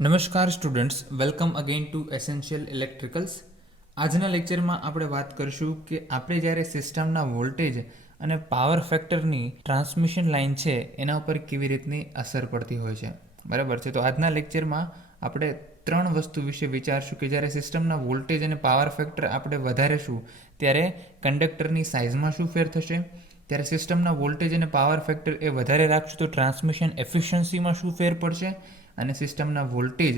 નમસ્કાર students, welcome again to essential electricals. આજના લેક્ચરમાં આપણે વાત કરીશું કે આપણે જ્યારે સિસ્ટમના વોલ્ટેજ અને પાવર ફેક્ટરની ટ્રાન્સમિશન લાઇન છે એના ઉપર કેવી રીતની અસર પડતી હોય છે. બરાબર છે. તો આજના લેક્ચરમાં આપણે 3 વસ્તુ વિશે વિચારશું કે જ્યારે સિસ્ટમના વોલ્ટેજ અને પાવર ફેક્ટર આપણે વધારીશું ત્યારે કંડક્ટરની સાઇઝમાં શું ફેર થશે, ત્યારે સિસ્ટમના વોલ્ટેજ અને પાવર ફેક્ટર એ વધારે રાખશું તો ટ્રાન્સમિશન એફિશિયન્સીમાં શું ફેર પડશે, અને સિસ્ટમના વોલ્ટેજ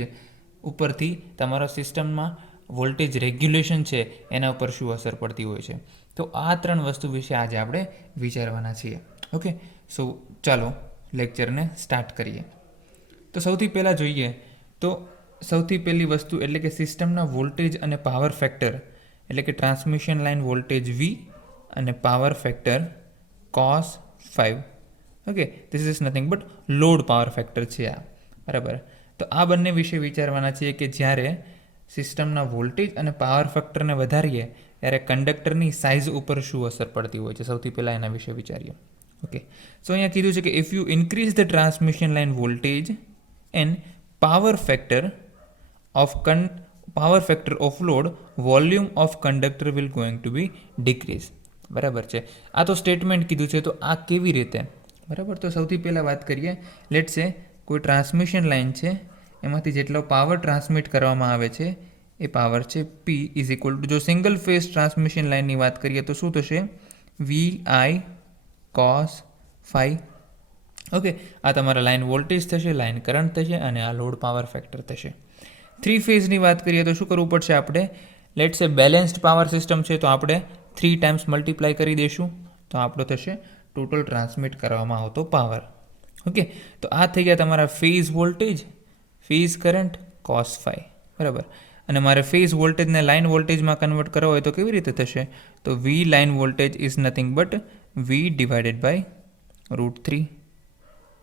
ઉપરથી તમારો સિસ્ટમમાં વોલ્ટેજ રેગ્યુલેશન છે એના ઉપર શું અસર પડતી હોય છે. તો આ 3 વસ્તુ વિશે આજે આપણે વિચારવાના છીએ. ઓકે, સો ચાલો લેક્ચરને સ્ટાર્ટ કરીએ. તો સૌથી પહેલાં જોઈએ તો સૌથી પહેલી વસ્તુ એટલે કે સિસ્ટમના વોલ્ટેજ અને પાવર ફેક્ટર એટલે કે ટ્રાન્સમિશન લાઇન વોલ્ટેજ V અને power factor cos 5. Okay, this is nothing but load power factor છે આ. બરાબર. તો આ બંને વિશે વિચારવાના છીએ કે જ્યારે સિસ્ટમના વોલ્ટેજ અને પાવર ફેક્ટરને વધારીએ ત્યારે કંડક્ટરની સાઇઝ ઉપર શું અસર પડતી હોય છે. સૌથી પહેલાં એના વિશે વિચારીએ. ઓકે, સો અહીંયા કીધું છે કે if you increase the transmission line voltage and power factor of load, volume of conductor will going to be decrease. બરાબર છે. આ તો સ્ટેટમેન્ટ કીધું છે, તો આ કેવી રીતે? બરાબર. તો સૌથી પહેલાં વાત કરીએ, લેટ્સ સે કોઈ ટ્રાન્સમિશન લાઇન છે એમાંથી જેટલો પાવર ટ્રાન્સમિટ કરવામાં આવે છે એ પાવર છે P ઇઝ ઇક્વલ ટુ, જો સિંગલ ફેઝ ટ્રાન્સમિશન લાઇનની વાત કરીએ તો શું થશે, VI cos 5. ઓકે, આ તમારા લાઇન વોલ્ટેજ થશે, લાઇન કરંટ થશે અને આ લોડ પાવર ફેક્ટર થશે. 3 ફેઝની વાત કરીએ તો શું કરવું પડશે આપણે, લેટ્સ સે બેલેન્સ્ડ પાવર સિસ્ટમ છે તો આપણે 3 ટાઈમ્સ મલ્ટીપ્લાય કરી દઈશું તો આપણો થશે ટોટલ ટ્રાન્સમિટ કરવામાં આવતો પાવર. ઓકે, તો આ થઈ ગયા તમારા phase voltage, phase current cos 5. બરાબર. અને મારે ફેઝ વોલ્ટેજને લાઇન વોલ્ટેજમાં કન્વર્ટ કરવા હોય તો કેવી રીતે થશે, તો V line voltage is nothing but V divided by √3.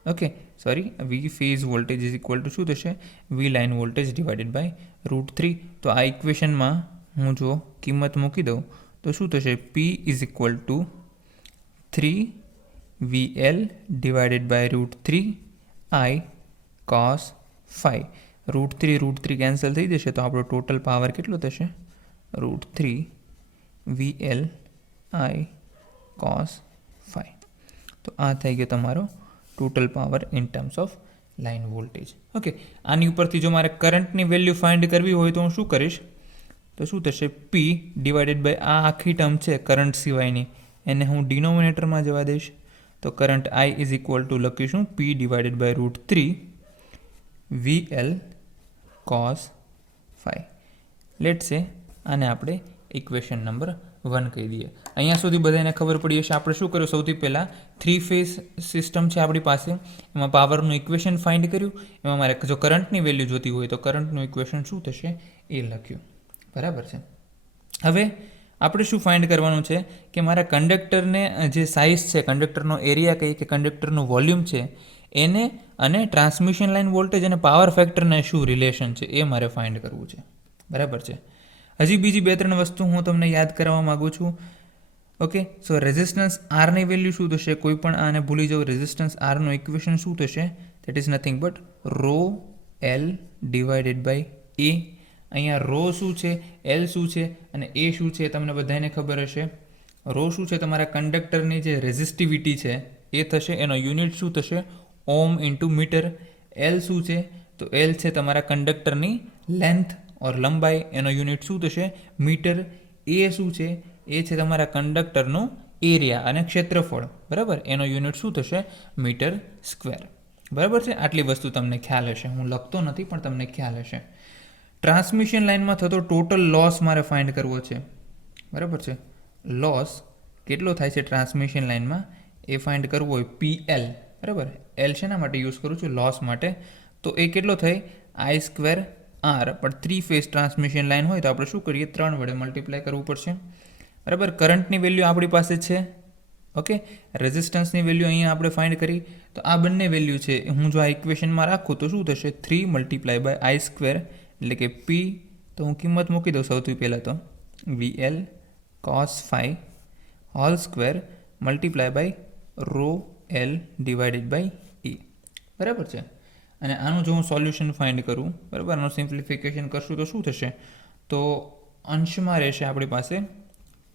Okay, sorry, V phase voltage is equal to શું થશે, V line voltage divided by √3. તો આ ઇક્વેશનમાં હું જો કિંમત મૂકી દઉં તો શું થશે, P is equal to 3VL divided by √3 I cos 5. √3 cancel થઈ જશે તો આપણો ટોટલ પાવર કેટલો થશે, √3 VL I cos 5. તો આ થઈ ગયો તમારો total power in terms of line voltage. Okay, આની ઉપરથી જો મારે કરંટની વેલ્યુ ફાઇન્ડ કરવી હોય તો હું શું કરીશ, તો શું થશે, P ડિવાઇડેડ બાય આ આખી ટર્મ છે કરંટ સિવાયની એને હું ડિનોમિનેટરમાં જવા દઈશ તો current I is equal to લખીશું P divided by √3 VL cos 5. Let's say આને આપણે ઇક્વેશન નંબર 1 કહી દઈએ. અહીંયા સુધી બધાને ખબર પડી હશે. આપણે શું કર્યું, સૌથી પહેલાં 3 ફેઝ સિસ્ટમ છે આપણી પાસે, એમાં પાવરનું ઇક્વેશન ફાઇન્ડ કર્યું, એમાં મારે જો કરંટની વેલ્યુ જોતી હોય તો કરંટનું ઇક્વેશન શું થશે એ લખ્યું. બરાબર છે. હવે આપણે શું ફાઇન્ડ કરવાનું છે કે મારા કંડક્ટરને જે સાઇઝ છે, કંડક્ટરનો એરિયા કહીએ કે કંડક્ટરનું વોલ્યુમ છે એને અને ટ્રાન્સમિશન લાઇન વોલ્ટેજ અને પાવર ફેક્ટરને શું રિલેશન છે એ મારે ફાઇન્ડ કરવું છે. બરાબર છે. હજી બીજી 2-3 વસ્તુ હું તમને યાદ કરાવવા માગું છું. ઓકે, સો રેઝિસ્ટન્સ આરની વેલ્યુ શું થશે, કોઈ પણ આને ભૂલી જાઓ, રેઝિસ્ટન્સ આરનું ઇક્વેશન શું થશે, that is nothing but ρL divided by A. અહીંયા રો શું છે, એલ શું છે અને એ શું છે તમને બધાને ખબર હશે. રો શું છે, તમારા કંડક્ટરની જે રેઝિસ્ટિવિટી છે એ થશે, એનો યુનિટ શું થશે, ઓમ ઇન્ટુ મીટર. એલ શું છે, તો એલ છે તમારા કંડક્ટરની લેન્થ ઓર લંબાઈ, એનો યુનિટ શું થશે, મીટર. એ શું છે, એ છે તમારા કંડક્ટરનું એરિયા અને ક્ષેત્રફળ. બરાબર, એનો યુનિટ શું થશે, મીટર સ્ક્વેર. બરાબર છે. આટલી વસ્તુ તમને ખ્યાલ હશે, હું લખતો નથી પણ તમને ખ્યાલ હશે. ટ્રાન્સમિશન લાઇનમાં થતો ટોટલ લોસ મારે ફાઇન્ડ કરવો છે. બરાબર છે. લોસ કેટલો થાય છે ટ્રાન્સમિશન લાઇનમાં એ ફાઇન્ડ કરવો હોય, PL. બરાબર, એલ શેના માટે યુઝ કરું છું, લોસ માટે. તો એ કેટલો થાય, I² R. પણ 3 ફેઝ ટ્રાન્સમિશન લાઇન હોય તો આપણે શું કરીએ, 3 વડે મલ્ટીપ્લાય કરવું પડશે. બરાબર. કરંટની વેલ્યુ આપણી પાસે છે. ઓકે, રેઝિસ્ટન્સની વેલ્યુ અહીંયા આપણે ફાઇન્ડ કરી. તો આ બંને વેલ્યુ છે હું જો આ ઇક્વેશનમાં રાખું તો શું થશે, 3 મલ્ટીપ્લાય બાય I², એટલે કે P. તો હું કિંમત મૂકી દઉં સૌથી પહેલાં તો VL cos 5 whole square multiply by ρL divided by E. બરાબર છે. અને આનું જો હું સોલ્યુશન ફાઇન્ડ કરું, બરાબર, આનું સિમ્પ્લિફિકેશન કરશું તો શું થશે? તો અંશમાં રહેશે આપણી પાસે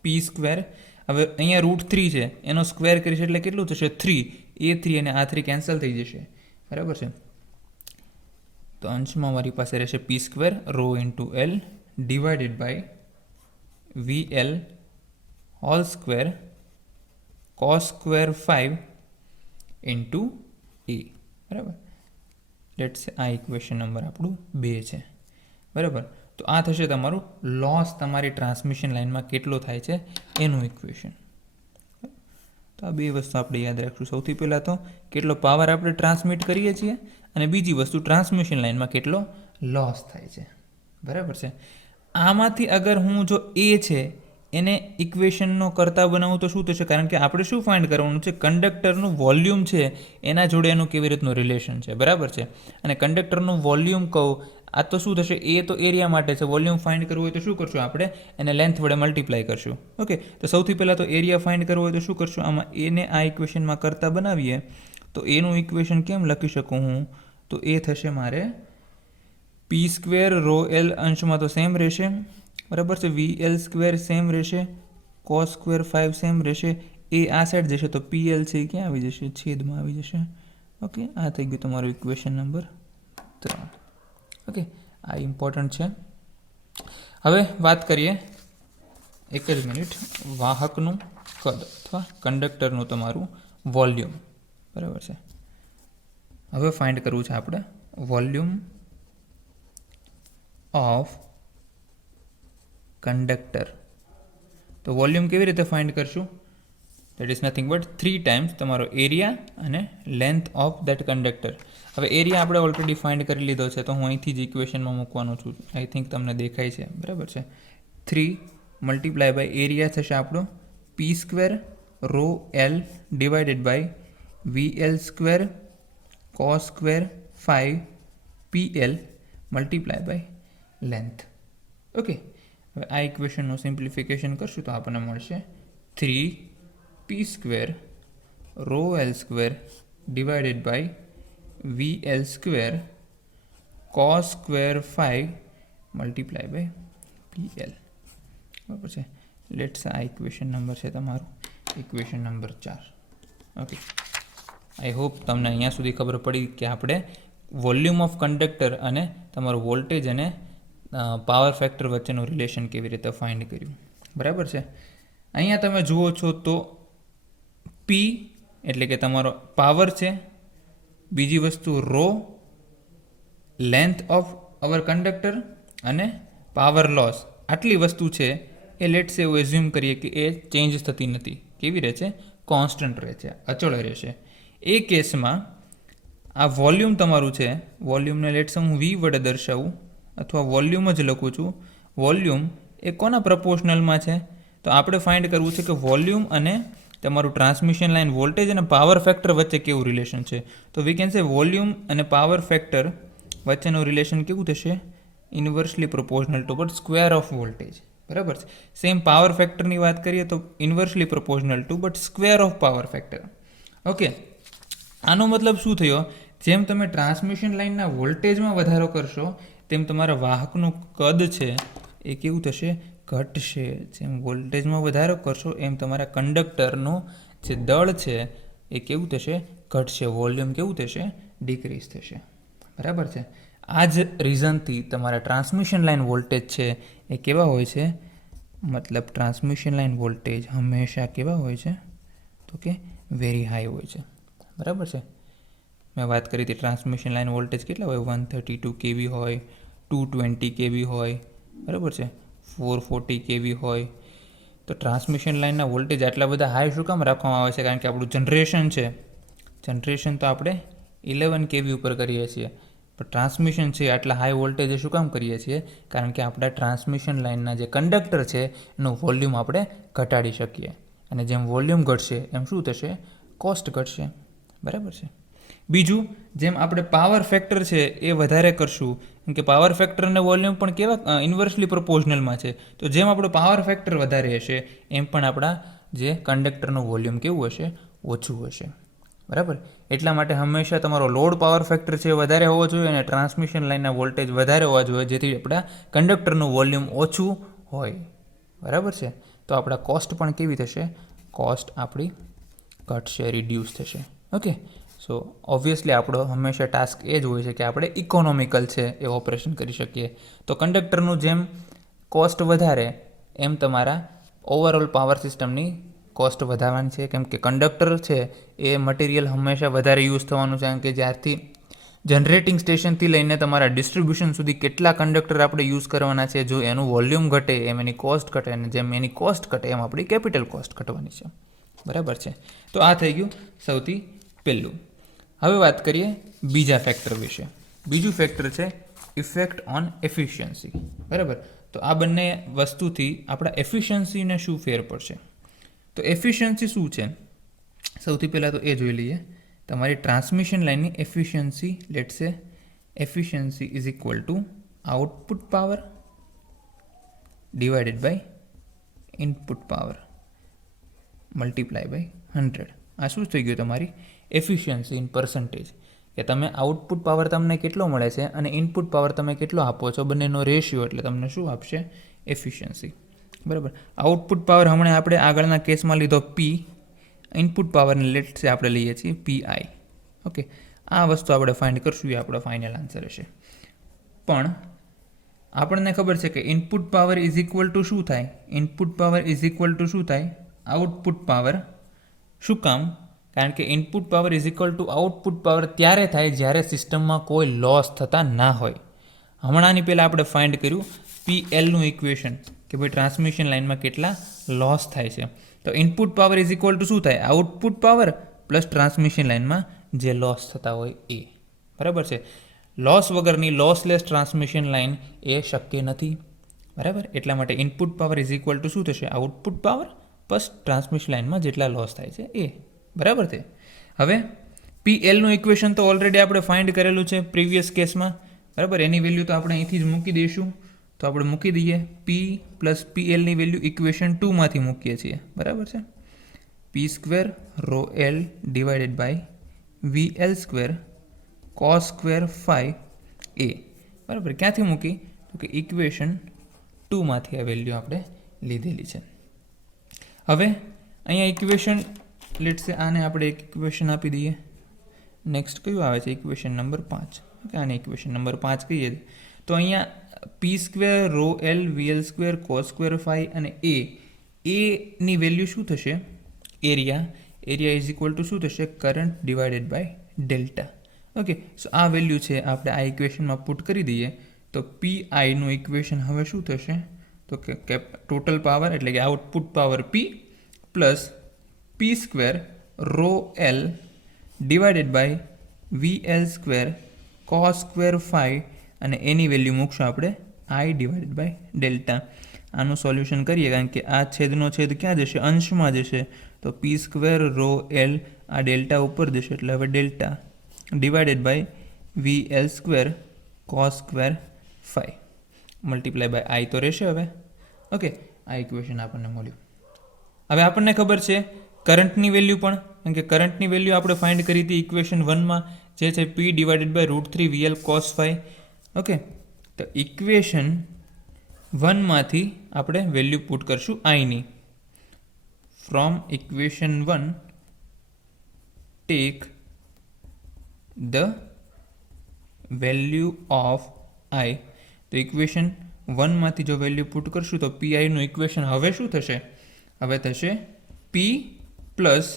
પી સ્ક્વેર. હવે અહીંયા √3 છે, એનો સ્ક્વેર કરીશ એટલે કેટલું થશે? 3. A3 અને આ 3 કેન્સલ થઈ જશે, બરાબર છે. તો અંશમાં મારી પાસે રહેશે P square rho into L divided by VL whole square cos square 5 into A, બરાબર. લેટ્સ આ ઇક્વેશન નંબર આપણું 2 છે, બરાબર. તો આ થશે તમારું લોસ તમારી ટ્રાન્સમિશન લાઇનમાં કેટલો થાય છે એનું ઇક્વેશન. તો આ બે વસ્તુ આપણે યાદ રાખશું. સૌથી પહેલાં તો કેટલો પાવર આપણે ટ્રાન્સમિટ કરીએ છીએ, અને બીજી વસ્તુ ટ્રાન્સમિશન લાઇનમાં કેટલો લોસ થાય છે, બરાબર છે. આમાંથી અગર હું જો એ છે એને ઇક્વેશનનો કરતા બનાવું તો શું થશે? કારણ કે આપણે શું ફાઇન્ડ કરવાનું છે? કંડક્ટરનું વોલ્યુમ છે એના જોડે એનું કેવી રીતનું રિલેશન છે, બરાબર છે. અને કંડક્ટરનું વોલ્યુમ કહું, આ તો શું થશે? એ તો એરિયા માટે છે. વોલ્યુમ ફાઇન્ડ કરવું હોય તો શું કરશું? આપણે એને લેન્થ વડે મલ્ટીપ્લાય કરશું. ઓકે, તો સૌથી પહેલાં તો એરિયા ફાઇન્ડ કરવો હોય તો શું કરશું? આમાં એને આ ઇક્વેશનમાં કરતા બનાવીએ તો એનું ઇક્વેશન કેમ લખી શકું હું? તો એ થશે મારે પી સ્ક્વેર રો એલ અંશમાં તો સેમ રહેશે, બરાબર છે. VL સ્ક્વેર સેમ રહેશે, cos સ્ક્વેર 5 સેમ રહેશે. એ આ સાઈડ જશે તો PL છે એ ક્યાં આવી જશે? છેદમાં આવી જશે. ઓકે, આ થઈ ગયું તમારું ઇક્વેશન નંબર 3. ઓકે, આ ઇમ્પોર્ટન્ટ છે. હવે વાત કરીએ, એક જ મિનિટ, વાહકનું કદ અથવા કંડક્ટરનું તમારું વોલ્યુમ, બરાબર છે. હવે ફાઇન્ડ કરવું છે આપણે વોલ્યુમ ઓફ કંડક્ટર. તો વોલ્યુમ કેવી રીતે ફાઇન્ડ કરશું? That is nothing but 3 times તમારો એરિયા અને લેન્થ ઓફ દેટ કંડક્ટર. હવે એરિયા આપણે ઓલરેડી ફાઇન્ડ કરી લીધો છે, તો હું અહીંથી જ ઇક્વેશનમાં મૂકવાનો છું. આઈ થિંક તમને દેખાય છે, બરાબર છે. 3 મલ્ટીપ્લાય બાય એરિયા થશે આપણો P square rho L divided by VL square cos square 5 PL multiply by length. Okay, હવે આ ઇક્વેશનનું સિમ્પ્લિફિકેશન કરશું તો આપણને મળશે 3p square rho L square divided by VL square cos square 5 multiply by PL, બરાબર છે. લેટ્સ આ ઇક્વેશન નંબર છે તમારું equation number 4. Okay, I hope તમને અહીંયા સુધી ખબર પડી કે આપણે વોલ્યુમ ઓફ કંડક્ટર અને તમારું વોલ્ટેજ અને પાવર ફેક્ટર વચ્ચેનું રિલેશન કેવી રીતે ફાઇન્ડ કર્યું, બરાબર છે. અહીંયા તમે જુઓ છો તો P એટલે કે તમારો પાવર છે, બીજી વસ્તુ rho length of our conductor અને પાવર લોસ, આટલી વસ્તુ છે એ લેટ્સ એવું એઝ્યુમ કરીએ કે એ ચેન્જ થતી નથી. કેવી રહે છે? કોન્સ્ટન્ટ રહે છે, અચળ રહેશે. એ કેસમાં આ વોલ્યુમ તમારું છે, વોલ્યુમને લેટ્સ હું V વડે દર્શાવું અથવા વોલ્યુમ જ લખું છું. વોલ્યુમ એ કોના પ્રપોર્શનલમાં છે? તો આપણે ફાઇન્ડ કરવું છે કે વોલ્યુમ અને તમારું ટ્રાન્સમિશન લાઇન વોલ્ટેજ અને પાવર ફેક્ટર વચ્ચે કેવું રિલેશન છે. તો વી કેન સે વોલ્યુમ અને પાવર ફેક્ટર વચ્ચેનું રિલેશન કેવું થશે? Inversely proportional to but square of voltage, બરાબર છે. સેમ પાવર ફેક્ટરની વાત કરીએ તો inversely proportional to but square of power factor. Okay, આનો મતલબ શું થયો? જેમ તમે ટ્રાન્સમિશન લાઇનના વોલ્ટેજમાં વધારો કરશો તેમ તમારા વાહકનું કદ છે એ કેવું થશે? ઘટશે. જેમ વોલ્ટેજમાં વધારો કરશો એમ તમારા કંડક્ટરનું જે દળ છે એ કેવું થશે? ઘટશે. વોલ્યુમ કેવું થશે? ડિક્રીઝ થશે, બરાબર છે. આ જ રીઝનથી તમારા ટ્રાન્સમિશન લાઇન વોલ્ટેજ છે એ કેવા હોય છે? મતલબ ટ્રાન્સમિશન લાઇન વોલ્ટેજ હંમેશા કેવા હોય છે? તો કે વેરી હાઈ હોય છે, બરાબર છે. મેં વાત કરી હતી ટ્રાન્સમિશન લાઇન વોલ્ટેજ કેટલા હોય? 132 kV હોય, 220 kV હોય, બરાબર છે, 440 kV હોય. તો ટ્રાન્સમિશન લાઇનના વોલ્ટેજ આટલા બધા હાઈ શું કામ રાખવામાં આવે છે? કારણ કે આપણું જનરેશન તો આપણે 11 kV ઉપર કરીએ છીએ, પણ ટ્રાન્સમિશન છે આટલા હાઈ વોલ્ટેજ શું કામ કરીએ છીએ? કારણ કે આપણા ટ્રાન્સમિશન લાઇનના જે કંડક્ટર છે એનું વોલ્યુમ આપણે ઘટાડી શકીએ, અને જેમ વોલ્યુમ ઘટશે એમ શું થશે? કોસ્ટ ઘટશે, બરાબર છે. બીજું, જેમ આપણે પાવર ફેક્ટર છે એ વધારે કરશું, કેમ કે પાવર ફેક્ટર અને વોલ્યુમ પણ કેવા ઇન્વર્સલી પ્રોપોર્શનલમાં છે, તો જેમ આપણો પાવર ફેક્ટર વધારે હશે એમ પણ આપણા જે કંડક્ટરનું વોલ્યુમ કેવું હશે? ઓછું હશે, બરાબર. એટલા માટે હંમેશા તમારો લોડ પાવર ફેક્ટર છે વધારે હોવો જોઈએ અને ટ્રાન્સમિશન લાઇનના વોલ્ટેજ વધારે હોવા જોઈએ, જેથી આપણા કંડક્ટરનું વોલ્યુમ ઓછું હોય. બરાબર છે. તો આપણા કોસ્ટ પણ કેવી થશે? કોસ્ટ આપણી ઘટશે, રિડ્યુસ થશે. ઓકે. સો ઓબ્વિયસલી આપણો હંમેશા ટાસ્ક એ જ હોય છે કે આપણે ઇકોનોમિકલ છે એ ઓપરેશન કરી શકીએ. તો કંડક્ટરનું જેમ કોસ્ટ વધારે એમ તમારા ઓવરઓલ પાવર સિસ્ટમની કોસ્ટ વધારવાની છે, કેમ કે કંડક્ટર છે એ મટીરિયલ હંમેશા વધારે યુઝ થવાનું છે, કારણ કે જ્યારથી જનરેટિંગ સ્ટેશનથી લઈને તમારા ડિસ્ટ્રીબ્યુશન સુધી કેટલા કંડક્ટર આપણે યુઝ કરવાના છે, જો એનું વોલ્યુમ ઘટે એમ એની કોસ્ટ ઘટે, અને જેમ એની કોસ્ટ ઘટે એમ આપણી કેપિટલ કોસ્ટ ઘટવાની છે. બરાબર છે. તો આ થઈ ગયું સૌથી પહેલું. હવે વાત કરીએ બીજા ફેક્ટર વિશે. બીજું ફેક્ટર છે ઇફેક્ટ ઓન એફિશિયન્સી. બરાબર. તો આ બંને વસ્તુથી આપણા એફિશિયન્સીને શું ફેર પડશે? તો એફિશિયન્સી શું છે? સૌથી પહેલાં તો એ જોઈ લઈએ. તમારી ટ્રાન્સમિશન લાઇનની efficiency, let's say efficiency is equal to output power divided by input power multiply by 100. આ શું થઈ ગયું? તમારી એફિશિયન્સી ઇન પર્સન્ટેજ, કે તમે આઉટપુટ પાવર તમને કેટલો મળે છે અને ઇનપુટ પાવર તમે કેટલો આપો છો, બંનેનો રેશિયો એટલે તમને શું આપશે? એફિશિયન્સી. બરાબર. આઉટપુટ પાવર હમણાં આપણે આગળના કેસમાં લીધો પી, ઇનપુટ પાવરને લેટ છે આપણે લઈએ છીએ પીઆઈ. ઓકે. આ વસ્તુ આપણે ફાઇન્ડ કરશું, એ આપણો ફાઇનલ આન્સર હશે. પણ આપણને ખબર છે કે input power is equal to શું થાય? Input power is equal to શું થાય? Output power. શું કામ? કારણ કે input power is equal to output power ત્યારે થાય જ્યારે સિસ્ટમમાં કોઈ લોસ થતા ના હોય. હમણાંની પહેલાં આપણે ફાઇન્ડ કર્યું પીએલનું ઇક્વેશન, કે ભાઈ ટ્રાન્સમિશન લાઇનમાં કેટલા લોસ થાય છે. તો input power is equal to શું થાય? આઉટપુટ પાવર પ્લસ ટ્રાન્સમિશન લાઇનમાં જે લોસ થતા હોય એ. બરાબર છે. લોસ વગરની લોસલેસ ટ્રાન્સમિશન લાઇન એ શક્ય નથી. બરાબર. એટલા માટે input power is equal to શું થશે? આઉટપુટ પાવર પ્લસ ટ્રાન્સમિશન લાઇનમાં જેટલા લોસ થાય છે એ. બરાબર છે. હવે પીએલનું ઇક્વેશન તો ઓલરેડી આપણે ફાઇન્ડ કરેલું છે પ્રીવિયસ કેસમાં. બરાબર. એની વેલ્યુ તો આપણે અહીંથી જ મૂકી દઈશું. તો આપણે મૂકી દઈએ પી પ્લસ પીએલની વેલ્યુ ઇક્વેશન 2માંથી મૂકીએ છીએ. બરાબર છે. P square rho L divided by VL square cos square phi A. બરાબર. ક્યાંથી મૂકી? તો કે ઇક્વેશન 2માંથી આ વેલ્યુ આપણે લીધેલી છે. હવે અહીંયા ઇક્વેશન, લેટ્સ સે આને આપણે એક ઇક્વેશન આપી દઈએ. નેક્સ્ટ કયું આવે છે? Equation number 5. ઓકે. આને ઇક્વેશન નંબર 5 કહીએ તો અહીંયા P square rho L V L square cos square phi અને એની વેલ્યુ શું થશે? Area. Area is equal to શું થશે? Current divided by delta. Okay. So આ વેલ્યુ છે આપણે આ ઇક્વેશનમાં પુટ કરી દઈએ તો પી આઈનું ઇક્વેશન હવે શું થશે? તો કે ટોટલ પાવર એટલે કે output power P plus P square rho L divided by VL square cos square phi અને એની વેલ્યુ મૂકશું આપણે આઈ ડિવાઇડેડ બાય ડેલ્ટા. આનું સોલ્યુશન કરીએ, કારણ કે આ છેદનો છેદ ક્યાં જશે? અંશમાં જશે. તો પી સ્ક્વેર રો એલ આ ડેલ્ટા ઉપર જશે, એટલે હવે delta divided by VL square cos square phi multiply by I તો રહેશે હવે. ઓકે. આ ઇક્વેશન આપણને મળ્યું. હવે આપણને ખબર છે કરંટની વેલ્યુ પણ, કારણ કે કરંટની વેલ્યુ આપણે ફાઇન્ડ કરી હતી ઇક્વેશન 1માં, જે છે P divided by √3 V L cos phi. Okay. તો ઇક્વેશન 1માંથી આપણે વેલ્યુ પુટ કરશું આઈની. From equation 1 take the value of I. તો ઇક્વેશન 1માંથી જો વેલ્યુ પુટ કરશું તો પી આઈનું ઇક્વેશન હવે શું થશે? હવે થશે P plus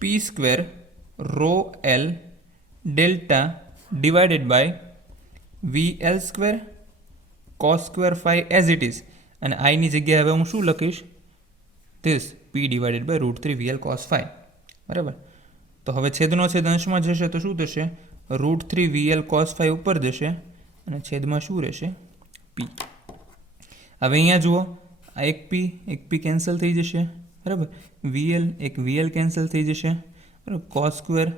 P square rho L delta divided by VL square cos square phi as it is, અને આઈની જગ્યાએ હવે હું શું લખીશ? This P divided by √3 V L cos phi. બરાબર. તો હવે છેદનો છેદ અંશમાં જશે તો શું થશે? √3 વીએલ કોસ ફાઈ ઉપર જશે અને છેદમાં શું રહેશે? પી. હવે અહીંયા જુઓ, આ એક પી કેન્સલ થઈ જશે. બરાબર. એક વીએલ કેન્સલ થઈ જશે. બરાબર. કોસ સ્ક્વેર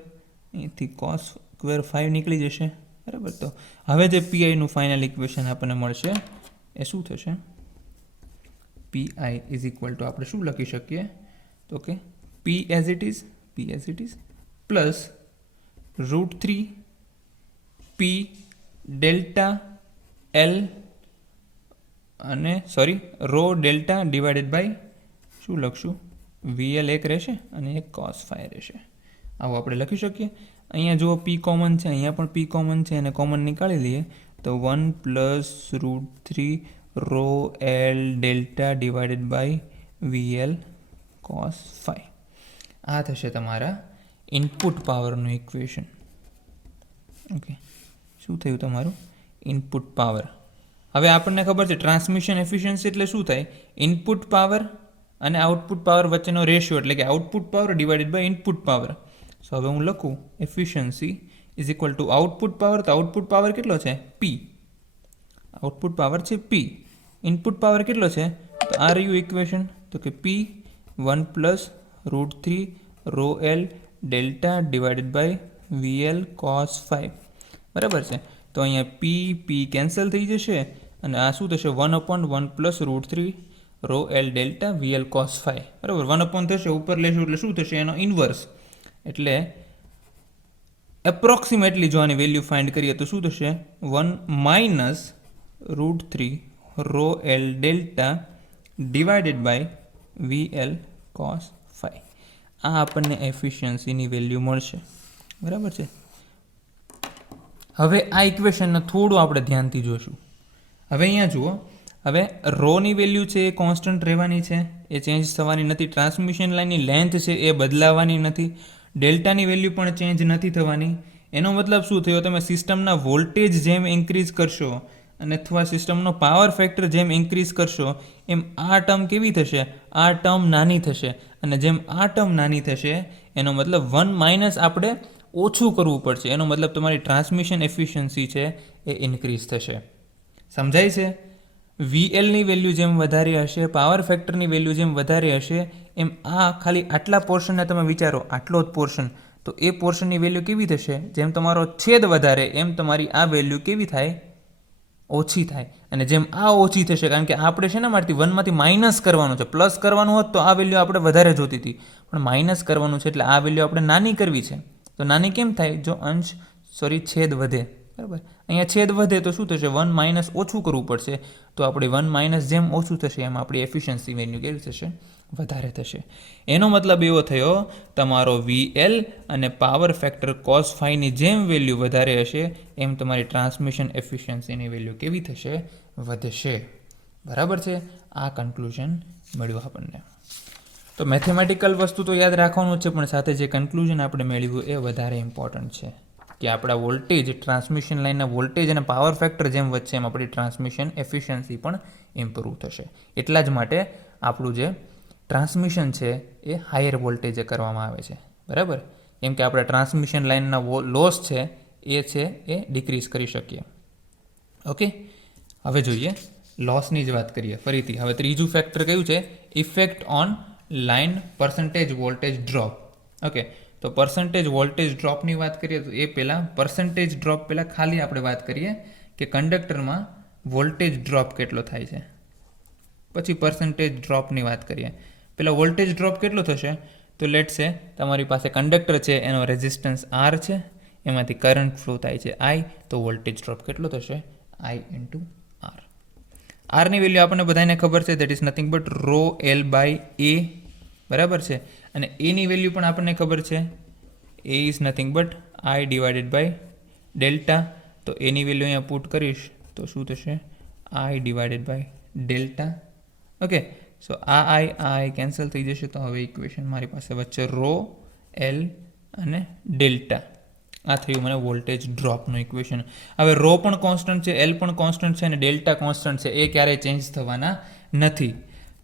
અહીંથી કોસ સ્ક્વેર ફાઈવ નીકળી જશે. બરાબર. તો હવે જે પીઆઈનું ફાઇનલ ઇક્વેશન આપણને મળશે એ શું થશે? P I is equal to આપણે શું લખી શકીએ? તો કે P as it is plus √3 P delta L અને રો ડેલ્ટા ડિવાઇડેડ બાય શું લખશું, VL એક રહેશે અને એક cos phi રહેશે. આવું આપણે લખી શકીએ. અહીંયા જુઓ P કોમન છે, અહીંયા પણ P કોમન છે, અને કોમન નીકાળી લઈએ તો 1 plus √3 rho L delta divided by VL cos phi. આ થશે તમારા ઇનપુટ પાવરનું ઇક્વેશન. ઓકે, શું થયું તમારું ઇનપુટ પાવર. હવે આપણને ખબર છે ટ્રાન્સમિશન એફિશિયન્સી એટલે શું થાય, ઇનપુટ પાવર અને આઉટપુટ પાવર વચ્ચેનો રેશિયો, એટલે કે output power divided by input power. So હવે હું લખું efficiency is equal to output power. તો આઉટપુટ પાવર કેટલો છે, P. આઉટપુટ પાવર છે P. ઇનપુટ પાવર કેટલો છે, તો આ રહ્યું ઇક્વેશન. તો કે P 1 plus √3 rho L delta divided by VL cos phi. બરાબર છે. તો અહીંયા P કેન્સલ થઈ જશે અને આ શું થશે 1/1 plus √3 rho L delta VL cos phi. બરાબર, 1 થશે, ઉપર લેશું એટલે શું થશે એનો ઇન્વર્સ. એટલે એપ્રોક્સિમેટલી જો આની વેલ્યુ ફાઇન્ડ કરીએ તો શું થશે 1 minus √3 rho L delta divided by VL cos phi. આ આપણને એફિશિયન્સીની વેલ્યુ મળશે. બરાબર છે. હવે આ ઇક્વેશનને થોડું આપણે ધ્યાનથી જોશું. હવે અહીંયા જુઓ, હવે રોની વેલ્યુ છે એ કોન્સ્ટન્ટ રહેવાની છે, એ ચેન્જ થવાની નથી. ટ્રાન્સમિશન લાઇનની લેન્થ છે એ બદલાવાની નથી. ડેલ્ટાની વેલ્યુ પણ ચેન્જ નથી થવાની. એનો મતલબ શું થયો, તમે સિસ્ટમના વોલ્ટેજ જેમ ઇન્ક્રીઝ કરશો અને અથવા સિસ્ટમનો પાવર ફેક્ટર જેમ ઇન્ક્રીઝ કરશો એમ આ ટર્મ કેવી થશે, આ ટર્મ નાની થશે. અને જેમ આ ટર્મ નાની થશે એનો મતલબ 1 માઇનસ આપણે ઓછું કરવું પડશે. એનો મતલબ તમારી ટ્રાન્સમિશન એફિશિયન્સી છે એ ઇન્ક્રીઝ થશે. સમજાય છે? VLની વેલ્યુ જેમ વધારે હશે, પાવર ફેક્ટરની વેલ્યુ જેમ વધારે હશે, એમ આ ખાલી આટલા પોર્શનને તમે વિચારો, આટલો જ પોર્શન, તો એ પોર્શનની વેલ્યુ કેવી થશે, જેમ તમારો છેદ વધારે એમ તમારી આ વેલ્યુ કેવી થાય, ઓછી થાય. અને જેમ આ ઓછી થશે, કારણ કે આપણે છે ને મારથી 1માંથી માઇનસ કરવાનું છે, પ્લસ કરવાનું હોત તો આ વેલ્યુ આપણે વધારે જોતી હતી, પણ માઇનસ કરવાનું છે એટલે આ વેલ્યુ આપણે નાની કરવી છે. તો નાની કેમ થાય, જો છેદ વધે. બરાબર, અહીંયા છેદ વધે તો શું થશે, 1 માઇનસ ઓછું કરવું પડશે. તો આપણે 1 માઇનસ જેમ ઓછું થશે એમ આપણી એફિશિયન્સી વેલ્યુ કેવી થશે, વધારે થશે. એનો મતલબ એવો થયો, તમારો VL અને પાવર ફેક્ટર cos phi ની જેમ વેલ્યુ વધારે હશે એમ તમારી ટ્રાન્સમિશન એફિશિયન્સીની વેલ્યુ કેવી થશે, વધશે. બરાબર છે. આ કન્ક્લુઝન મળ્યું આપણને. તો મેથેમેટિકલ વસ્તુ તો યાદ રાખવાનું છે, પણ સાથે જે કન્ક્લુઝન આપણે મેળવ્યું એ વધારે ઇમ્પોર્ટન્ટ છે, કે આપણા વોલ્ટેજ, ટ્રાન્સમિશન લાઇનના વોલ્ટેજ અને પાવર ફેક્ટર જેમ વધશે એમ આપણી ટ્રાન્સમિશન એફિશિયન્સી પણ ઇમ્પ્રૂવ થશે. એટલા જ માટે આપણું જે ટ્રાન્સમિશન છે એ હાયર વોલ્ટેજે કરવામાં આવે છે. બરાબર, કેમ કે આપણે ટ્રાન્સમિશન લાઇનના લોસ છે એ ડિક્રીઝ કરી શકીએ. ઓકે, હવે જોઈએ લોસની જ વાત કરીએ ફરીથી. હવે ત્રીજું ફેક્ટર કયું છે, effect on line percentage voltage drop. Okay, તો પર્સન્ટેજ વોલ્ટેજ ડ્રોપની વાત કરીએ તો એ પહેલાં પર્સન્ટેજ ડ્રોપ પહેલાં ખાલી આપણે વાત કરીએ કે કંડક્ટરમાં વોલ્ટેજ ડ્રોપ કેટલો થાય છે, પછી પર્સન્ટેજ ડ્રોપની વાત કરીએ. પહેલાં વોલ્ટેજ ડ્રોપ કેટલો થશે, તો લેટ સે તમારી પાસે કંડક્ટર છે, એનો રેઝિસ્ટન્સ R છે, એમાંથી કરંટ ફ્લો થાય છે I, તો વોલ્ટેજ ડ્રોપ કેટલો થશે, I × R. આરની વેલ્યુ આપણને બધાને ખબર છે, that is nothing but rho L by A. બરાબર છે. અને એની વેલ્યુ પણ આપણને ખબર છે, A is nothing but I divided by delta. તો એની વેલ્યુ અહીંયા પુટ કરીશ તો શું થશે, I divided by delta. Okay, so આ I કેન્સલ થઈ જશે. તો હવે ઇક્વેશન મારી પાસે વચ્ચે રો L અને ડેલ્ટા. આ થયું મને વોલ્ટેજ ડ્રોપનું ઇક્વેશન. હવે રો પણ કોન્સ્ટન્ટ છે, L પણ કોન્સ્ટન્ટ છે અને ડેલ્ટા કોન્સ્ટન્ટ છે, એ ક્યારેય ચેન્જ થવાના નથી.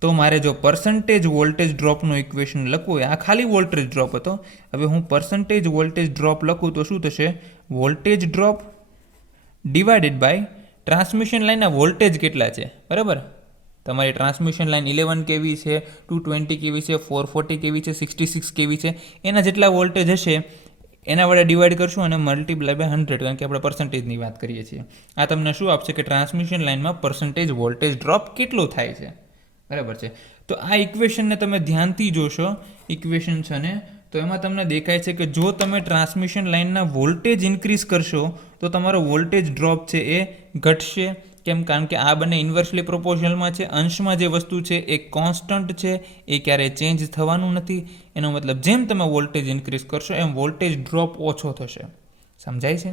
તો મારે જો પર્સન્ટેજ વોલ્ટેજ ડ્રોપનું ઇક્વેશન લખવું હોય, આ ખાલી વોલ્ટેજ ડ્રોપ હતો, હવે હું પર્સન્ટેજ વોલ્ટેજ ડ્રોપ લખું તો શું થશે, voltage drop divided by transmission લાઇનના વોલ્ટેજ કેટલા છે. બરાબર, તમારી ટ્રાન્સમિશન લાઇન 11 kV છે, 220 kV છે, 440 kV છે, 66 kV છે, એના જેટલા વોલ્ટેજ હશે એના વડે ડિવાઈડ કરશું અને મલ્ટીપ્લાય બાય 100, કારણ કે આપણે પર્સન્ટેજની વાત કરીએ છીએ. આ તમને શું આપશે કે ટ્રાન્સમિશન લાઇનમાં પર્સન્ટેજ વોલ્ટેજ ડ્રોપ કેટલો થાય છે. બરાબર છે. તો આ ઇક્વેશનને તમે ધ્યાનથી જોશો, ઇક્વેશન છે ને તો એમાં તમને દેખાય છે કે જો તમે ટ્રાન્સમિશન લાઇનના વોલ્ટેજ ઇન્ક્રીઝ કરશો તો તમારો વોલ્ટેજ ડ્રોપ છે એ ઘટશે. કેમ? કારણ કે આ બંને ઇન્વર્સલી પ્રોપોર્શનલમાં છે. અંશમાં જે વસ્તુ છે એ કોન્સ્ટન્ટ છે, એ ક્યારેય ચેન્જ થવાનું નથી. એનો મતલબ જેમ તમે વોલ્ટેજ ઇન્ક્રીઝ કરશો એમ વોલ્ટેજ ડ્રોપ ઓછો થશે. સમજાય છે?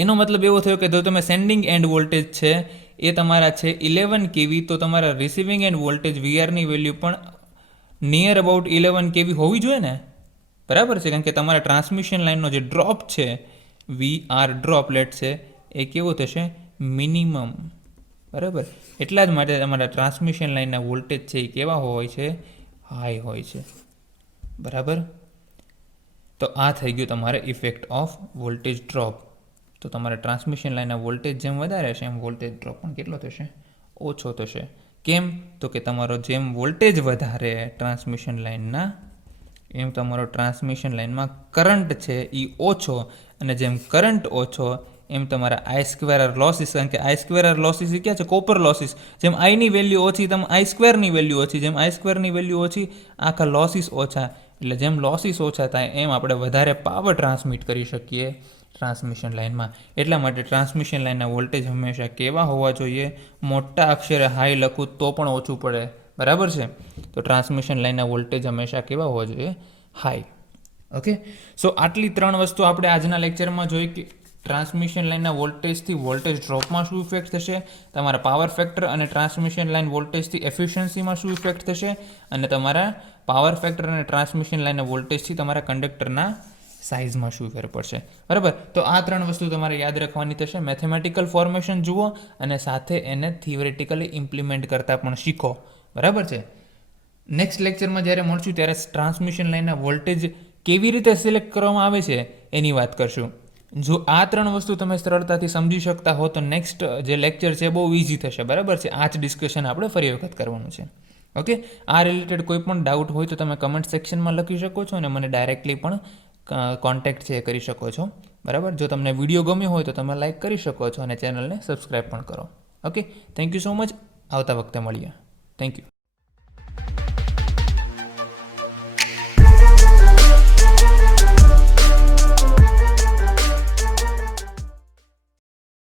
એનો મતલબ એવો થયો કે જો તમે સેન્ડિંગ એન્ડ વોલ્ટેજ છે એ તમારા છે 11 kV, તો તમારા રિસીવિંગ એન્ડ વોલ્ટેજ વીઆરની વેલ્યુ પણ નિયર અબાઉટ 11 kV હોવી જોઈએ ને, બરાબર છે? કારણ કે તમારા ટ્રાન્સમિશન લાઇનનો જે ડ્રોપ છે વીઆર ડ્રોપ લેટ છે એ કેવો થશે? મિનિમમ. બરાબર, એટલા જ માટે તમારા ટ્રાન્સમિશન લાઇનના વોલ્ટેજ છે એ કેવા હોય છે? હાઈ હોય છે. બરાબર, તો આ થઈ ગયું તમારે ઇફેક્ટ ઓફ વોલ્ટેજ ડ્રોપ. તો તમારે ટ્રાન્સમિશન લાઇનના વોલ્ટેજ જેમ વધારે હશે એમ વોલ્ટેજ ડ્રોપ પણ કેટલો થશે? ઓછો થશે. કેમ? તો કે તમારો જેમ વોલ્ટેજ વધારે ટ્રાન્સમિશન લાઇનના એમ તમારો ટ્રાન્સમિશન લાઇનમાં કરંટ છે એ ઓછો, અને જેમ કરંટ ઓછો એમ તમારા આઈ સ્ક્વેર આર લોસીસ, કારણ કે આઈ સ્ક્વેર આર લોસીસ એ ક્યાં છે? Copper losses. જેમ આઈની વેલ્યુ ઓછી તેમ આઈ સ્ક્વેરની વેલ્યુ ઓછી, જેમ આઈ સ્ક્વેરની વેલ્યુ ઓછી આખા લોસીસ ઓછા. એટલે જેમ લોસીસ ઓછા થાય એમ આપણે વધારે પાવર ટ્રાન્સમિટ કરી શકીએ ટ્રાન્સમિશન લાઇનમાં. એટલા માટે ટ્રાન્સમિશન લાઇનના વોલ્ટેજ હંમેશા કેવા હોવા જોઈએ? મોટા અક્ષરે હાઈ લખું તો પણ ઓછું પડે, બરાબર છે? તો ટ્રાન્સમિશન લાઇનના વોલ્ટેજ હંમેશા કેવા હોવા જોઈએ? હાઈ. ઓકે, સો આટલી 3 વસ્તુ આપણે આજના લેક્ચરમાં જોઈ કે ટ્રાન્સમિશન લાઇનના વોલ્ટેજથી વોલ્ટેજ ડ્રોપમાં શું ઇફેક્ટ થશે, તમારા પાવર ફેક્ટર અને ટ્રાન્સમિશન લાઇન વોલ્ટેજથી એફિશિયન્સીમાં શું ઇફેક્ટ થશે, અને તમારા પાવર ફેક્ટર અને ટ્રાન્સમિશન લાઇનના વોલ્ટેજથી તમારા કંડક્ટરના સાઇઝમાં શું ફેર પડશે. બરાબર, તો આ 3 વસ્તુ તમારે યાદ રાખવાની થશે. મેથેમેટિકલ ફોર્મેશન જુઓ અને સાથે એને થિયોરેટિકલી ઇમ્પ્લિમેન્ટ કરતાં પણ શીખો. બરાબર છે? નેક્સ્ટ લેક્ચરમાં જ્યારે મળશું ત્યારે ટ્રાન્સમિશન લાઇનના વોલ્ટેજ કેવી રીતે સિલેક્ટ કરવામાં આવે છે એની વાત કરશું. જો આ 3 વસ્તુ તમે સરળતાથી સમજી શકતા હો તો નેક્સ્ટ જે લેક્ચર છે બહુ ઇઝી થશે. બરાબર છે? આ જ ડિસ્કશન આપણે ફરી વખત કરવાનું છે. ઓકે, આ રિલેટેડ કોઈ પણ ડાઉટ હોય તો તમે કમેન્ટ સેક્શનમાં લખી શકો છો અને મને ડાયરેક્ટલી પણ કોન્ટેક્ટ છે એ કરી શકો છો. બરાબર, જો તમને વિડીયો ગમ્યો હોય તો તમે લાઇક કરી શકો છો અને ચેનલને સબસ્ક્રાઈબ પણ કરો. Okay, thank you so much. આવતા વખતે મળીએ. Thank you.